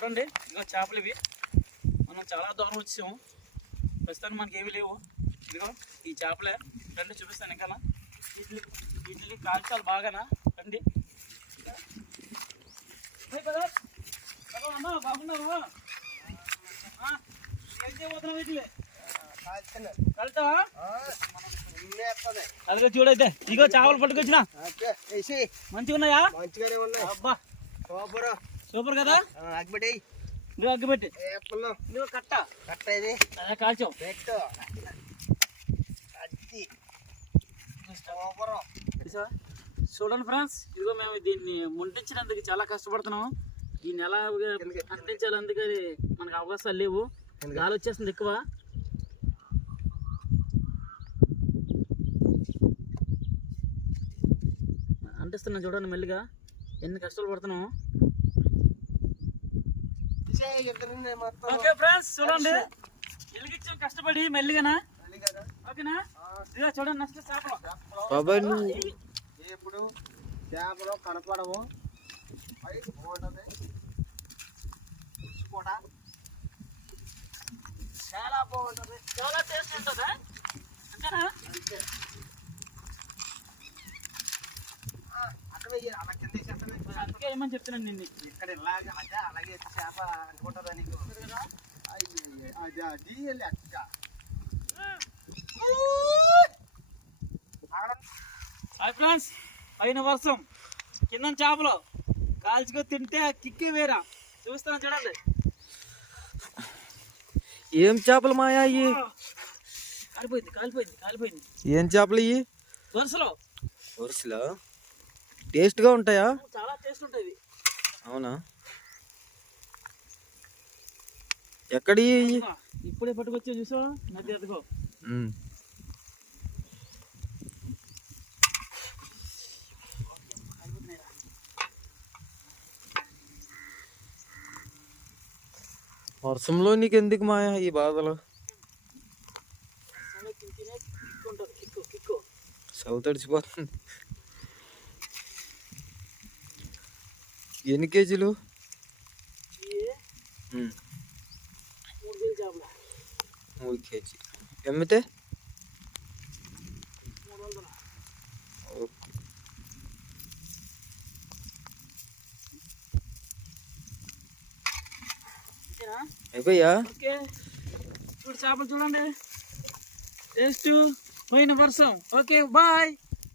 చూడండి ఇదిగో చేపలు ఇవి. మనం చాలా దూరం వచ్చాము, ప్రస్తుతానికి మనకి ఏమీ లేవు. ఇదిగో ఈ చేపలే, రండి చూపిస్తాను. ఇంకా వీటిని కాల్చాలి బాగానా, రండి. అన్నా బాగున్నావా? ఏం చేయబోతున్నావు? వీటిని కలుతావా? అదే చూడైతే ఇగో చేపలు పట్టుకొచ్చిన మంచిగా ఉన్నాయా? అబ్బా సూపర్ కదా. ఇదిగో అగ్గిపెట్టి, ఇదిగో కట్ట కాల్చాం. చూడండి ఫ్రెండ్స్, ఇదిగో మేము దీన్ని ముంటించినందుకు చాలా కష్టపడుతున్నాము. దీన్ని ఎలా అంటించాలి, అందుకని మనకు అవకాశాలు లేవు. గాలి వచ్చేస్తుంది ఎక్కువ. అంటిస్తున్నాం చూడండి మెల్లిగా, ఎన్ని కష్టాలు పడుతున్నాము. ఓకే ఫ్రెండ్స్ చూడండి, వెలిగించాం కష్టపడి మెల్లిగానా. ఓకేనా? ఇదిగో చూడండి నెక్స్ట్ చేపలు. ఎప్పుడు చేపలు కనపడవు, బాగుంటుంది కూడా, చాలా బాగుంటుంది, చాలా టేస్ట్ ఉంటుందా? అంతేనా? అందుకే ఏమని చెప్తున్నాను నిన్ను, ఇక్కడ ఇలాగే అదే అలాగే చేప అనుకుంటుందా నీకు? హాయ్ ఫ్రెండ్స్, పైన వర్షం కింద చేపలు కాల్చుకొని తింటే కిక్కి వేరా. చూస్తాను చూడండి. ఏం చేపలు మాయా? కాలిపోయింది కాలిపోయింది కాలిపోయింది. ఏం చేపలు ఇవి? వరుసలో టేస్ట్ గా ఉంటాయా? చాలా టేస్ట్ ఉంటాయి. అవునా? ఎక్కడి? ఇప్పుడే పట్టుకొచ్చా చూసా నది. అదిగో వర్షంలో నీకు ఎందుకు మాయా ఈ బాధలు? సౌ తడిచిపోతుంది. ఎన్ని కేజీలు? 3 కేజీ. అమ్మితే అయిపోయా? ఓకే ఇప్పుడు చేపలు చూడండి, టేస్ట్ పోయిన వర్షం. Okay bye.